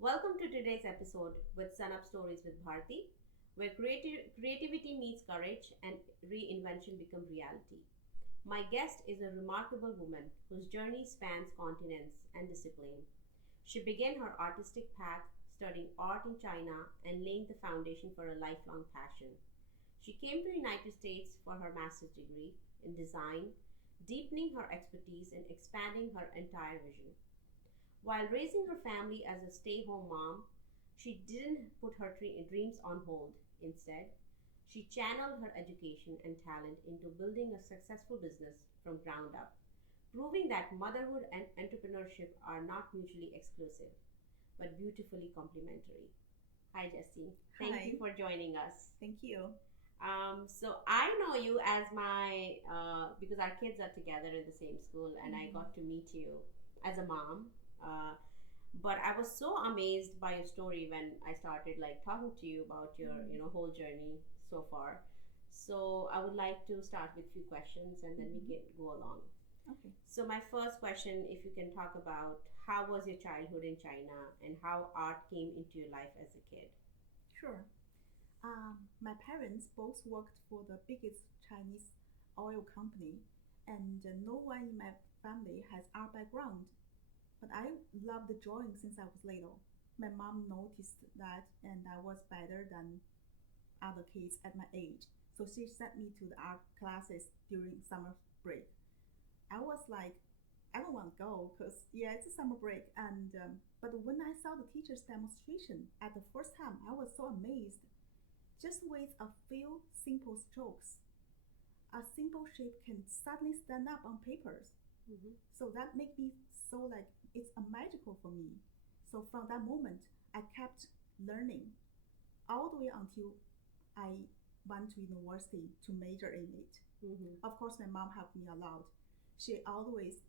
Welcome to today's episode with Sun Up Stories with Bharti, where creativity meets courage and reinvention become reality. My guest is a remarkable woman whose journey spans continents and discipline. She began her artistic path studying art in China and laying the foundation for a lifelong passion. She came to the United States for her master's degree in design, deepening her expertise and expanding her entire vision. While raising her family as a stay home mom, she didn't put her dreams on hold. Instead, she channeled her education and talent into building a successful business from ground up, proving that motherhood and entrepreneurship are not mutually exclusive, but beautifully complementary. Hi, Jessie. Thank you Hi, for joining us. thank you. So I know you as my because our kids are together in the same school, and I Mhm. got to meet you as a mom. But I was so amazed by your story when I started like talking to you about your Mhm. whole journey so far. So I would like to start with a few questions, and then we Mhm. can go along. Okay, So my first question, if you can talk about how was your childhood in China and how art came into your life as a kid. sure. My parents both worked for the biggest Chinese oil company, and no one in my family has art background. But I loved drawing since I was little. My mom noticed that, and I was better than other kids at my age, so she sent me to the art classes during summer break. I was like, I don't want to go because yeah, it's a summer break. And but when I saw the teacher's demonstration at the first time, I was so amazed. Just with a few simple strokes, a simple shape can suddenly stand up on papers. Mm-hmm. So that made me so like it's a magical for me. So from that moment, I kept learning all the way until I went to university to major in it. Mm-hmm. Of course, my mom helped me a lot. She always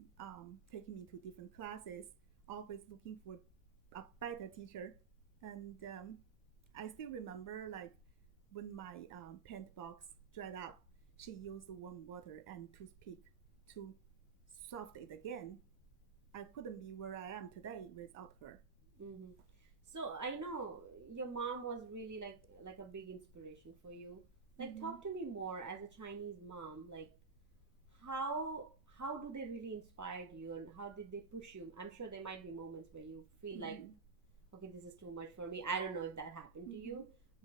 taking me to different classes, always looking for a better teacher. And I still remember like when my paint box dried up, she used warm water and toothpick to soft it again. I couldn't be where I am today without her. Mm-hmm. So I know your mom was really like a big inspiration for you. Like Mm-hmm. talk to me more as a Chinese mom, like how do they really inspire you and how did they push you? I'm sure there might be moments where you feel like, Mm-hmm. okay, this is too much for me. I don't know if that happened to Mm-hmm. you,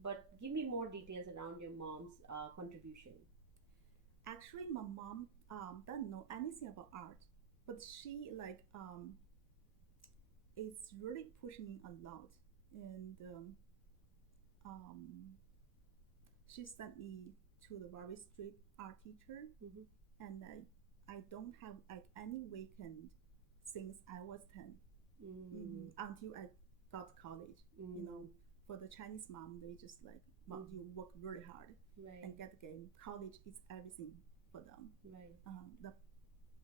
but give me more details around your mom's contribution. Actually, my mom doesn't know anything about art, but she like is really pushing me a lot, and um, she sent me to the very strict art teacher, Mm-hmm. and I don't have like any weekend since I was 10 Mm-hmm. until I got to college. You Mm-hmm. know, for the Chinese mom, they just like want you Mm-hmm. work really hard Right, and get the game. College is everything for them. right. The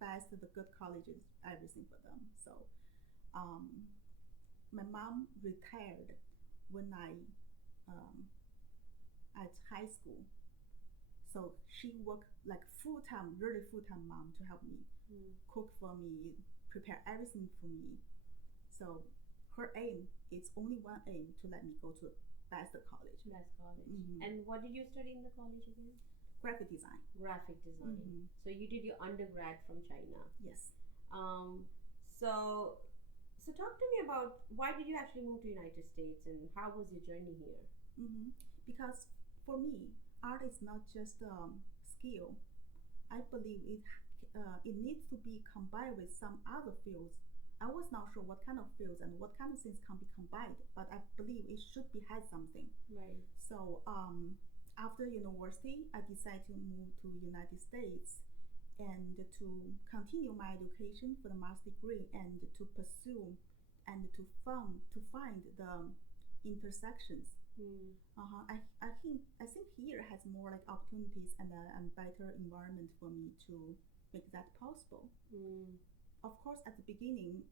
best, the good college is everything for them. So um, my mom retired when I um, at high school. So she worked like full time, really full time mom to help me Mm. cook for me, prepare everything for me. So her aim is only one aim to let me go to the best college, That's college. hmm And what did you study in the college again? graphic design. Graphic design. hmm So you did your undergrad from China. Yes. Um, so so talk to me about why did you actually move to United States and how was your journey here? hmm Because for me, art is not just skill. I believe it needs to be combined with some other fields. I was not sure what kind of fields and what kind of things can be combined, but I believe it should be had something. Right. So after university, I decided to move to United States and to continue my education for the master degree and to pursue and to find the intersections. Hmm. I think here has more like opportunities and better environment for me to make that possible. Hmm. Of course, at the beginning,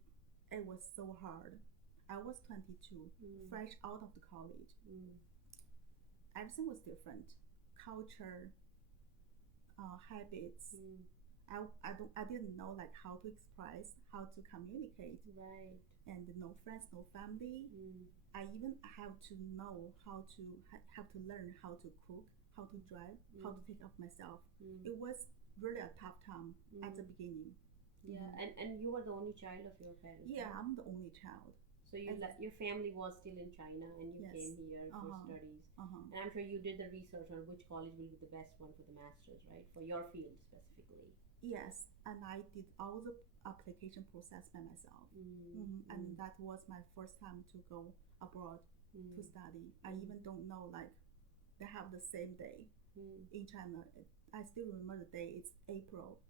it was so hard. I was 22, Hmm. fresh out of the college. Hmm. Everything was different, culture, habits. Hmm. I didn't know like how to express, how to communicate. Right. and no friends, no family. I even have to know have to learn how to cook, how to drive, how to take care of myself. It was really a tough time at the beginning. Yeah, and you were the only child of your parents. Yeah, right? I'm the only child. So your family was still in China, and you Yes. came here for studies. And I'm sure you did the research on which college will be the best one for the masters, right? For your field specifically. Yes, and I did all the application process by myself. And that was my first time to go abroad to study. I even don't know, like, they have the same day in China. I still remember the day. It's April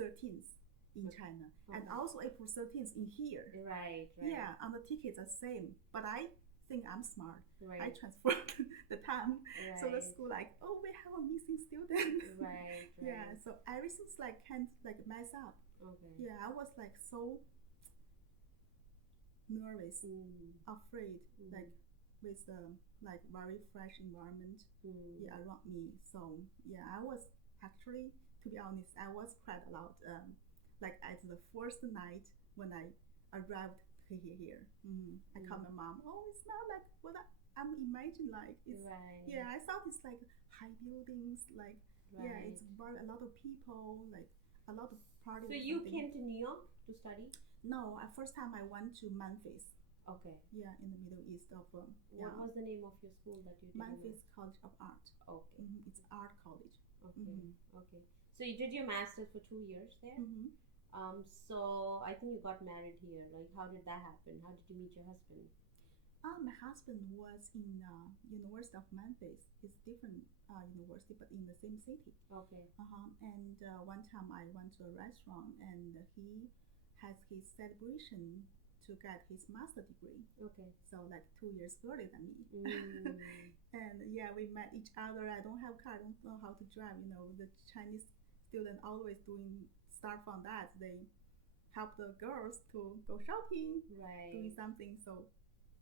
13th in China, and also April 13th in here. Right. Yeah, and the tickets are same. But I think I'm smart. Right. I transferred the time, Right. so the school like, oh, we have a missing student. Right. Yeah, so everything's like can't like mess up. Okay. Yeah, I was like so nervous, afraid, like with like very fresh environment around me. So yeah, I was actually, to be honest, I was quite a lot. Like at the first night when I arrived here, I called my mom. Oh, it's not like what I'm imagining. Like it's yeah, I thought it's like high buildings, like yeah, it's very a lot of people, like a lot of parties. So you came to New York to study? No, first time I went to Memphis. Okay. Yeah, in the Middle East of What was the name of your school that you did? Memphis College of Art. Okay. It's art college. Okay. Okay. So you did your master's for 2 years there. So I think you got married here. Like, how did that happen? How did you meet your husband? My husband was in University of Memphis. It's different university, but in the same city. Okay. And one time I went to a restaurant, and he has his celebration to get his master degree. Okay. So like 2 years earlier than me. And yeah, we met each other. I don't have a car. I don't know how to drive. You know, the Chinese student always start from that. They help the girls to go shopping, doing something. So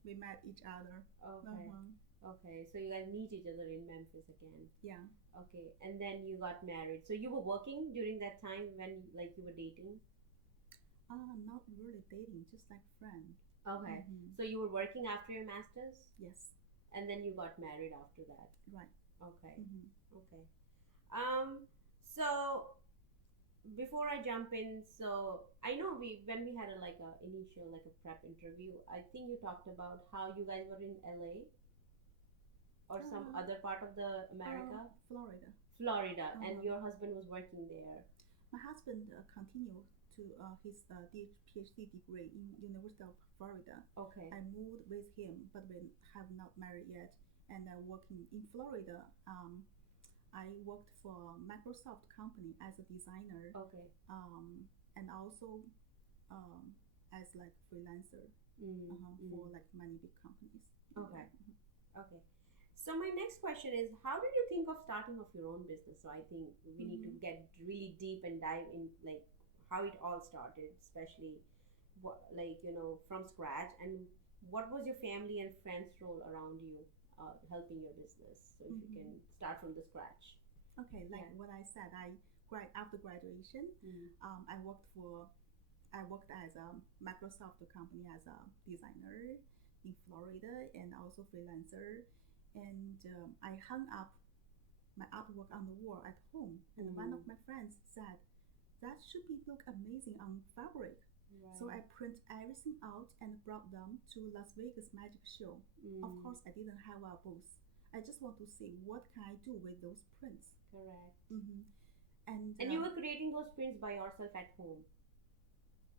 we met each other. Okay. Okay. So you guys meet each other in Memphis again. Yeah. Okay. And then you got married. So you were working during that time when like you were dating? Not really dating, just like friend. Okay. So you were working after your master's? Yes. And then you got married after that? Right. Okay. Okay. So before I jump in, so I know when we had a initial prep interview, I think you talked about how you guys were in LA or some other part of the America? Florida. And your husband was working there. My husband continued to his PhD degree in University of Florida. Okay. I moved with him, but we have not married yet. And I working in Florida. I worked for Microsoft company as a designer. Okay. And also as like freelancer for like many big companies. Okay. Okay. So my next question is, how did you think of starting off your own business? So I think we need to get really deep and dive in like how it all started, especially from scratch, and what was your family and friends role around you helping your business? So if you can start from the scratch. Okay, like what I said, after graduation, I worked as a Microsoft company as a designer in Florida and also freelancer, and I hung up my artwork on the wall at home, and one of my friends said, that should look amazing on fabric. Right. So I print everything out and brought them to Las Vegas Magic Show. Of course, I didn't have a booth. I just want to see what can I do with those prints. Correct. And you were creating those prints by yourself at home?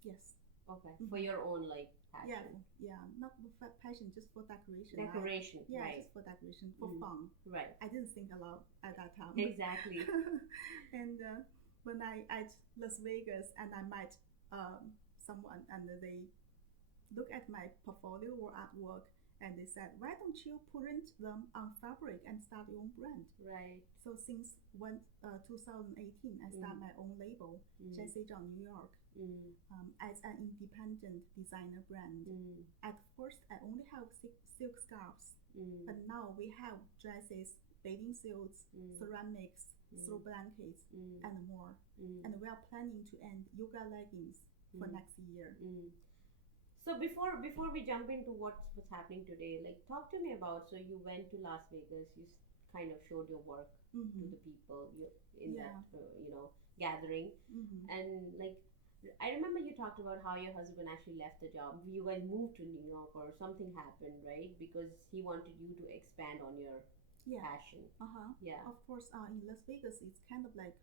Yes. Okay. For your own passion? Yeah. Not for passion, just for decoration. Decoration, Yeah, right. just for decoration, for fun. Right. I didn't think a lot at that time. Exactly. And when I at Las Vegas and I met someone and they look at my portfolio or artwork and they said, why don't you print them on fabric and start your own brand? Right. So since 2018, I start my own label, Jessie Zhao New York, as an independent designer brand. At first, I only have silk scarves, but now we have dresses, bathing suits, ceramics, throw blankets, and more. And we are planning to end yoga leggings for next year. So before we jump into what's happening today, like talk to me about. So you went to Las Vegas. You kind of showed your work to the people in that gathering, and like I remember you talked about how your husband actually left the job. You guys moved to New York or something happened, right? Because he wanted you to expand on your passion. Yeah. Of course, in Las Vegas, it's kind of like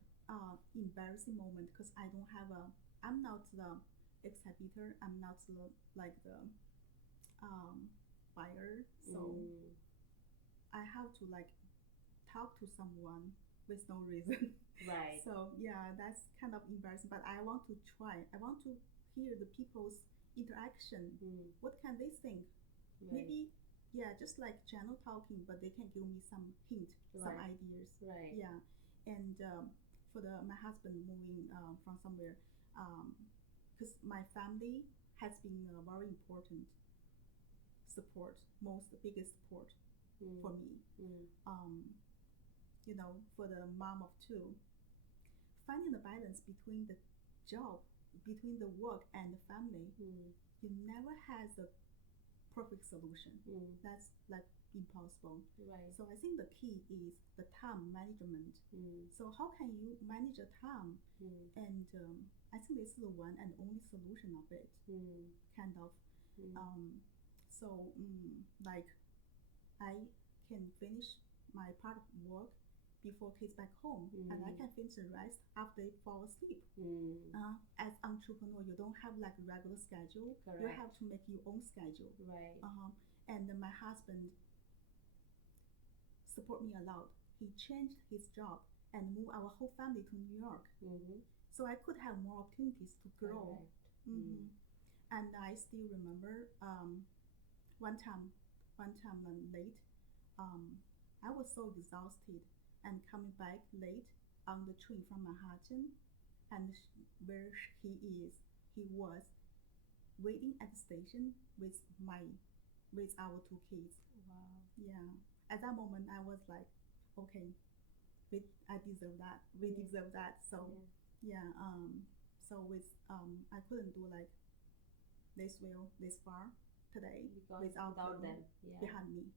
embarrassing moment because I don't have I'm not the exhibitor. I'm not the buyer. So I have to like talk to someone with no reason. Right. So yeah, that's kind of embarrassing. But I want to try. I want to hear the people's interaction. What can they think? Right. Maybe just like general talking, but they can give me some hint, some ideas. Right. Yeah, and for my husband moving from somewhere, because my family has been a very important support, biggest support for me. For the mom of two, finding the balance between the job, between the work and the family, you never has a perfect solution. That's like impossible. Right. So I think the key is the time management. So how can you manage your time? And I think this is the one and only solution of it. Kind of. Like I can finish my part of work before kids back home, and I can finish the rest after they fall asleep. As entrepreneur, you don't have like a regular schedule. Correct. You have to make your own schedule. Right. And my husband support me a lot. He changed his job and moved our whole family to New York. So I could have more opportunities to grow. And I still remember one time late, I was so exhausted and coming back late on the train from Manhattan, and where he was waiting at the station with our two kids. Wow. Yeah. At that moment, I was like, okay, I deserve that. We deserve that. So so with I couldn't do like this far today without them behind me.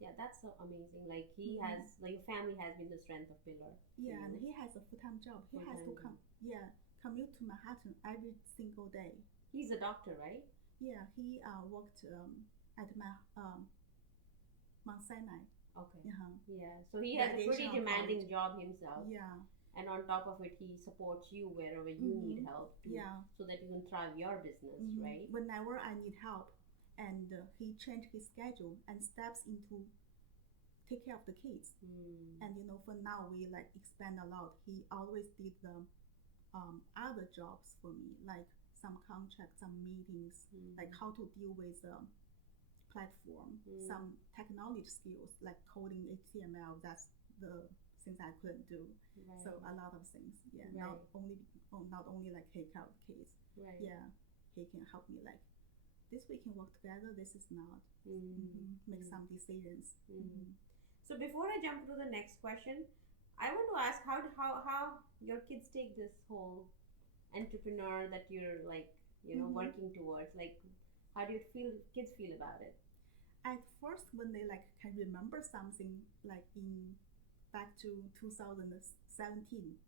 Yeah, that's so amazing. Like he has, like your family has been the strength of pillar. Yeah, and he has a full-time job. He has to commute to Manhattan every single day. He's a doctor, right? Yeah, he worked at Mount Sinai. Okay. Yeah. So he has a pretty demanding job himself. Yeah. And on top of it, he supports you wherever you need help. So that you can thrive your business, right? Whenever I need help, and he changed his schedule and steps into take care of the kids. And for now we like expand a lot. He always did the other jobs for me, like some contracts, some meetings, like how to deal with platform, some technology skills like coding HTML. That's the things I couldn't do. Right. So a lot of things. Yeah. Right. Not only like take care of the kids. Right. Yeah. He can help me like this we can work together. This is not. Make some decisions. So before I jump to the next question, I want to ask how your kids take this whole entrepreneur that you're like working towards. Like, how do kids feel about it? At first, when they like can remember something like back to 2017,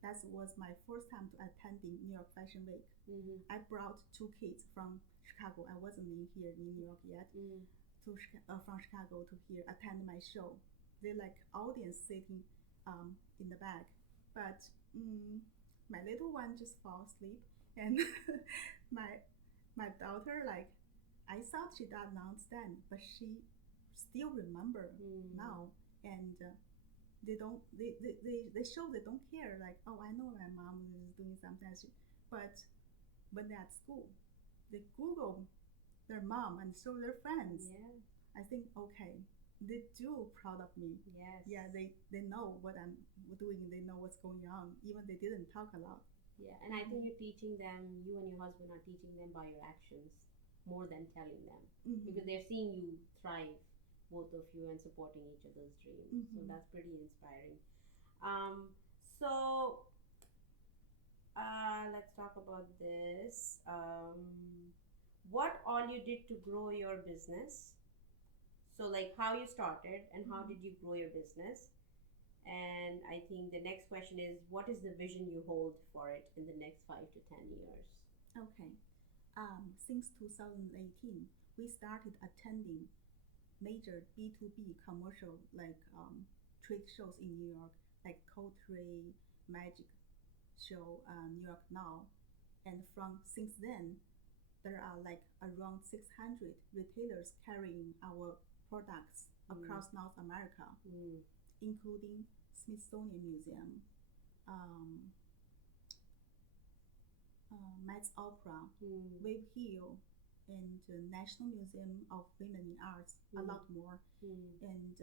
that was my first time to attending New York Fashion Week. I brought two kids from Chicago. I wasn't here in New York yet. From Chicago to here attend my show. They like audience sitting in the back, but my little one just fall asleep, and my daughter like I thought she doesn't understand, but she still remember now, and they show they don't care, like, oh, I know my mom is doing something, but when they're at school, they Google their mom and show their friends. I think okay, they do proud of me. Yes. Yeah, they know what I'm doing. They know what's going on, even they didn't talk a lot. Yeah, and I think you're teaching them, you and your husband are teaching them by your actions more than telling them. Because they're seeing you thrive, both of you, and supporting each other's dreams. So that's pretty inspiring. Um, so let's talk about this. What all you did to grow your business? So, like, how you started and how did you grow your business? And I think the next question is, what is the vision you hold for it in the next 5 to 10 years? Okay. Since 2018, we started attending major B2B commercial trade shows in New York, like Coldplay, Magic Show, New York Now, and from since then, there are like around 600 retailers carrying our products across North America, including Smithsonian Museum, um, Met's Opera, Wave Hill, and National Museum of Women in Arts, a lot more. And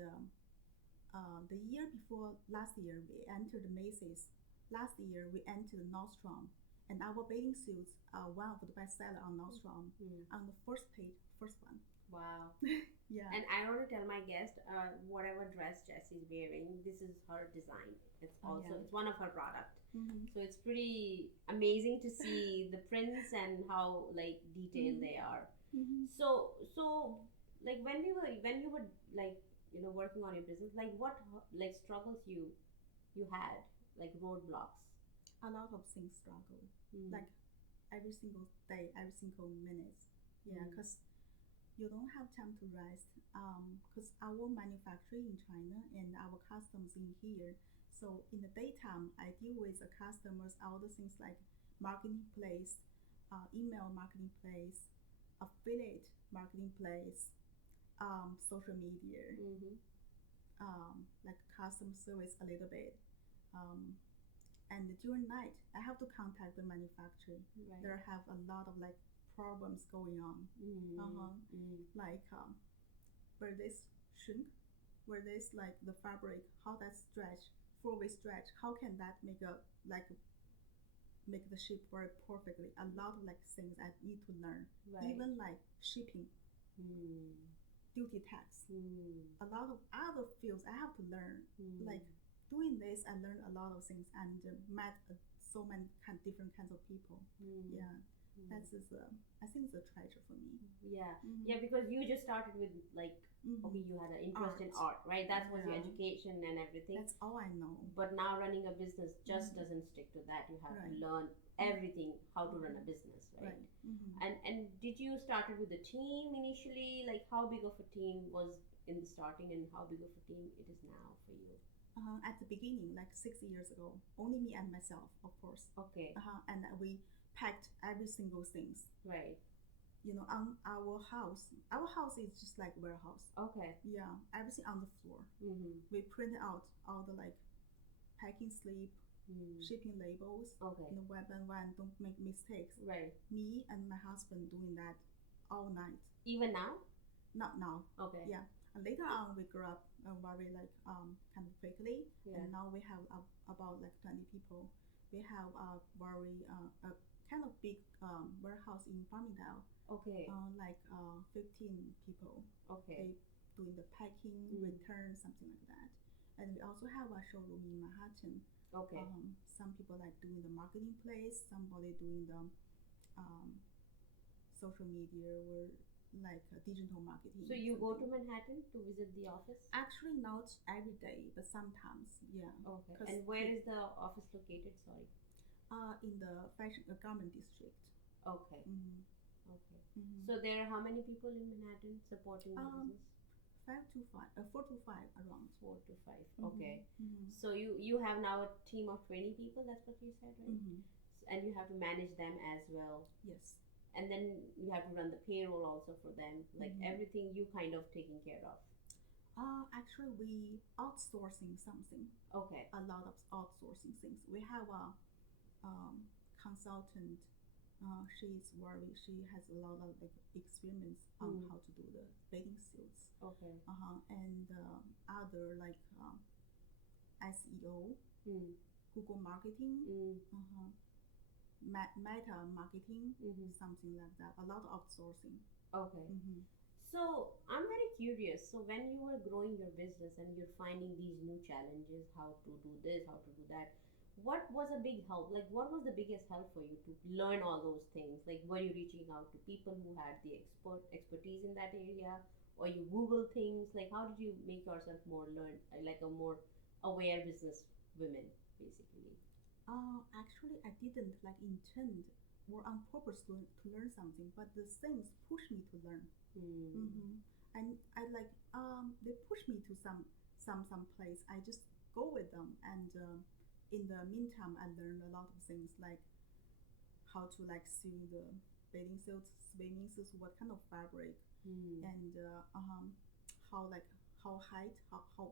the year before last year, we entered Macy's. Last year, we entered Nordstrom, and our bathing suits are one of the bestseller on Nordstrom on the first page, first one. Wow. Yeah. And I want to tell my guest, whatever dress Jessie's wearing, this is her design. It's also it's one of her product. So it's pretty amazing to see the prints and how like detailed they are. So like when you were like working on your business, like what like struggles you had, like roadblocks? A lot of things struggle, like every single day, every single minute. Yeah, because you don't have time to rest. Because our manufacturing in China and our customs in here. So in the daytime, I deal with the customers, all the things like marketing place, email marketing place, affiliate marketing place, social media, like customer service a little bit. And during night, I have to contact the manufacturer. Right. There have a lot of like problems going on. Like where this shrink, where this like the fabric, how that stretch, 4-way stretch, how can that make the shape work perfectly? A lot of like things I need to learn. Right. Even like shipping, duty tax, a lot of other fields I have to learn. Like doing this, I learned a lot of things and met so many different kinds of people. Yeah. That's just, I think it's a treasure for me. Yeah, yeah, because you just started with like, okay, you had an interest in art, right? That was your education and everything. That's all I know. But now running a business just doesn't stick to that. You have to learn everything, how to run a business, right? And did you started with a team initially? Like how big of a team was in the starting, and how big of a team it is now for you? At the beginning, like 6 years ago, only me and myself, of course. Okay. And we packed every single things. Right. On our house is just like warehouse. Okay. Yeah, everything on the floor. We print out all the like packing slip, shipping labels. Okay. Web and one, don't make mistakes. Right. Me and my husband doing that all night. Even now? Not now. Okay. Yeah. And later on, we grew up very like kind of quickly, and now we have about like 20 people. We have a very kind of big warehouse in Farmingdale. Okay. Like 15 people. Okay. They doing the packing, return, something like that. And we also have a showroom in Manhattan. Okay. Some people like doing the marketing place, somebody doing the social media or like digital marketing. So you go to Manhattan to visit the office? Actually, not every day, but sometimes, yeah. Okay. And where is the office located? Sorry. In the fashion garment district. Okay. Okay. So there are how many people in Manhattan supporting the business? 4 to 5 around. 4 to 5. Okay. So you have now a team of 20 people. That's what you said, right? And you have to manage them as well. Yes. And then you have to run the payroll also for them. Like everything you kind of taking care of. Actually, we outsourcing something. Okay. A lot of outsourcing things. We have a consultant She has a lot of like experience on how to do the bathing suits. Okay. And other like SEO, Google marketing, meta marketing, something like that. A lot of outsourcing. Okay. So I'm very curious. So when you were growing your business and you're finding these new challenges, how to do this, how to do that, what was a big help? Like, what was the biggest help for you to learn all those things? Like, were you reaching out to people who had the expertise in that area, or you Google things? Like, how did you make yourself more like a more aware business woman, basically? Actually, I didn't like intend or on purpose to learn something, but the things push me to learn. And I like they push me to some place. I just go with them, and in the meantime, I learned a lot of things like how to like sew the bathing suits, swimming suits, what kind of fabric, and how height, how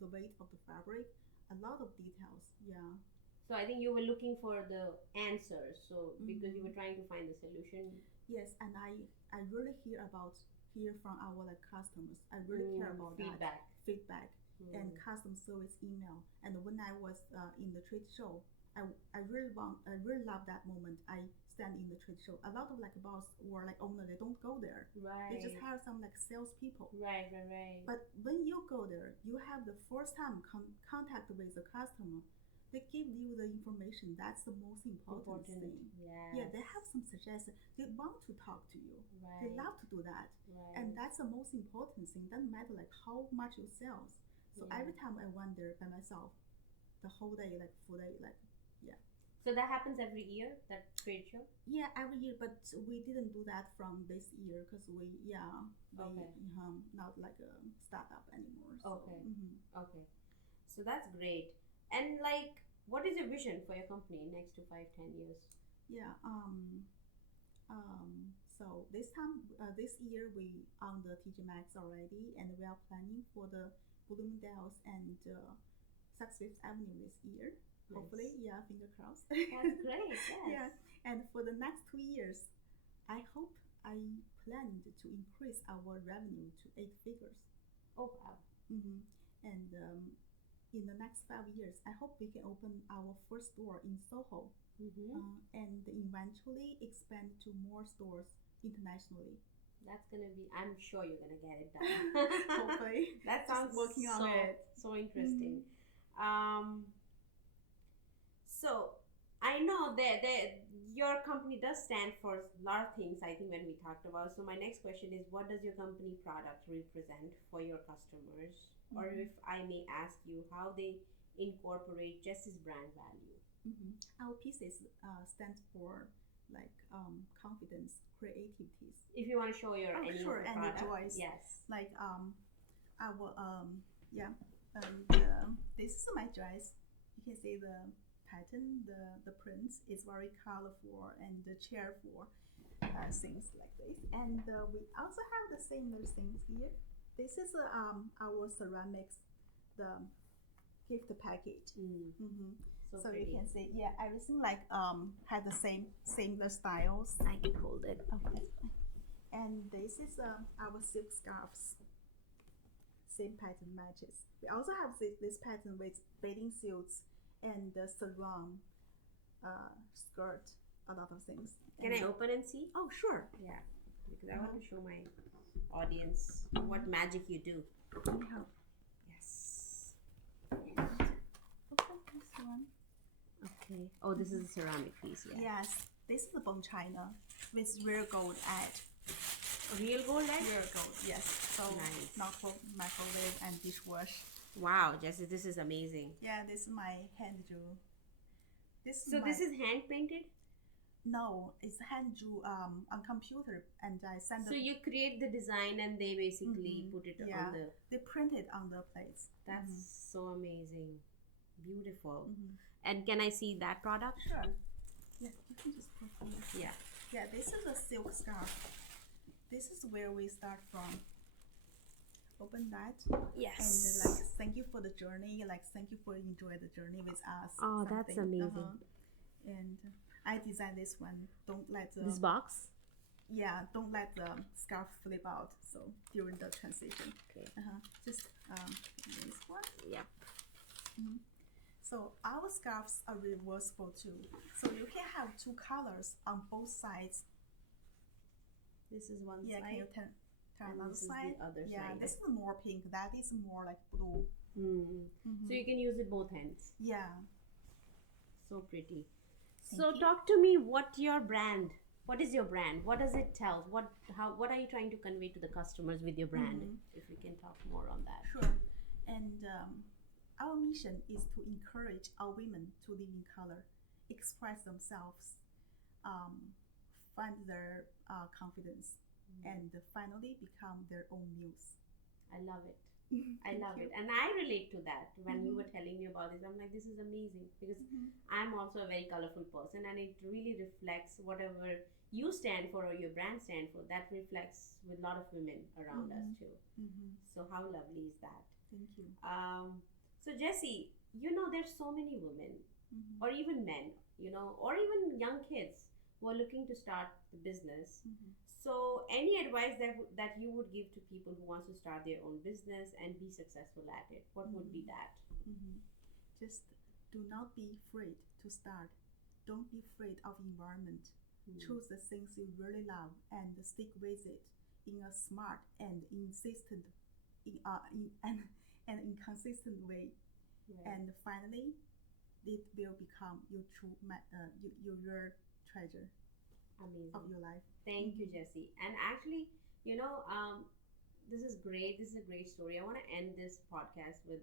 the weight of the fabric, a lot of details. Yeah. So I think you were looking for the answers. So because you were trying to find the solution. Yes, and I really hear from our like customers. I really care about feedback and customer service email. And when I was in the trade show, I really love that moment. I stand in the trade show. A lot of like boss or like owner, they don't go there. Right. They just hire some like salespeople. Right. But when you go there, you have the first time contact with the customer. They give you the information. That's the most important thing. Yes. Yeah, they have some suggestions. They want to talk to you. Right. They love to do that. Right. And that's the most important thing. Doesn't matter like how much you sell. So every time I went there by myself, the whole day, like full day, like yeah. So that happens every year, that trade show? Yeah, every year, but we didn't do that from this year because not like a startup anymore. So, okay. Okay. So that's great. And like, what is your vision for your company next to 5-10 years? Yeah. So this year we on the TG Maxx already, and we are planning for the Bloomingdale's and Saks Fifth Avenue this year. Nice. Hopefully, yeah, finger crossed. That's great. Yes. Yeah. And for the next 2 years, I planned to increase our revenue to 8 figures. Oh wow. And in the next 5 years, I hope we can open our first store in Soho, and eventually expand to more stores internationally. That's gonna be. I'm sure you're gonna get it done. Hopefully. That sounds working on it. So interesting. So I know that your company does stand for a lot of things. I think when we talked about. So my next question is, what does your company product represent for your customers? Or if I may ask you, how they incorporate Jessie's brand value. Our pieces stands for like confidence, creativity. If you want to show your any choice. Yes. Like our this is my dress. You can see the pattern, the prints is very colorful and cheerful things like this. And we also have the similar things here. This is our ceramics, the gift package. So you can see, everything like had the similar styles. I can hold it. Okay. And this is our silk scarves. Same pattern matches. We also have this pattern with bathing suits and the sarong skirt. A lot of things. Can I open and see? Oh, sure. Yeah, because I want to show my audience what magic you do. Let me help. Yes. Open this one. Okay. Oh, this is a ceramic piece. Yeah. Yes. This is the bone china with real gold edge. Real gold edge? Real gold. Yes. So nice. Not for microwave and dishwash. Wow, Jessie, this is amazing. Yeah, this is my hand drew. This is hand painted? No, it's hand drew on computer, and I send. So you create the design and they basically put it on the. They print it on the plates. That's so amazing, beautiful. And can I see that product? Sure. Yeah, you can just put it. Yeah. Yeah, this is a silk scarf. This is where we start from. Open that. Yes. And like, thank you for the journey. Like, thank you for enjoying the journey with us. Oh, that's amazing. And I designed this one. Don't let the This box? don't let the scarf flip out. So during the transition, Okay. just this one. Yeah. So our scarves are reversible too. So you can have two colors on both sides. This is one Yeah, side. can you turn And another this is side? the other Yeah, side. this is more pink. That is more like blue. So you can use it both ends. Yeah. So pretty. Thank So you. talk to me. What your brand? What is your brand? What does it tell? What are you trying to convey to the customers with your brand? If we can talk more on that. Sure. And our mission is to encourage our women to live in color, express themselves, find their confidence, and finally become their own muse. I love it. I love it. And I relate to that. When you were telling me about this, I'm like, this is amazing, because I'm also a very colorful person, and it really reflects whatever you stand for or your brand stand for. That reflects with a lot of women around us too. So how lovely is that? Thank you. So Jessie, there's so many women or even men, or even young kids who are looking to start the business. So any advice that you would give to people who want to start their own business and be successful at it, what would be that? Just do not be afraid to start. Don't be afraid of environment. Choose the things you really love and stick with it in a smart and inconsistent inconsistent way. Right. And finally, it will become your your treasure Amazing. of your life. Thank you, Jessie. And actually, this is great. This is a great story. I want to end this podcast with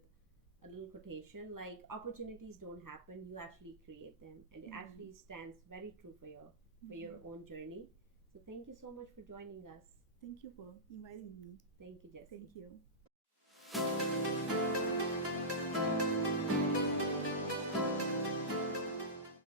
a little quotation like, opportunities don't happen, you actually create them. And it actually stands very true for your own journey. So thank you so much for joining us. Thank you for inviting me. Thank you, Jessie. Thank you.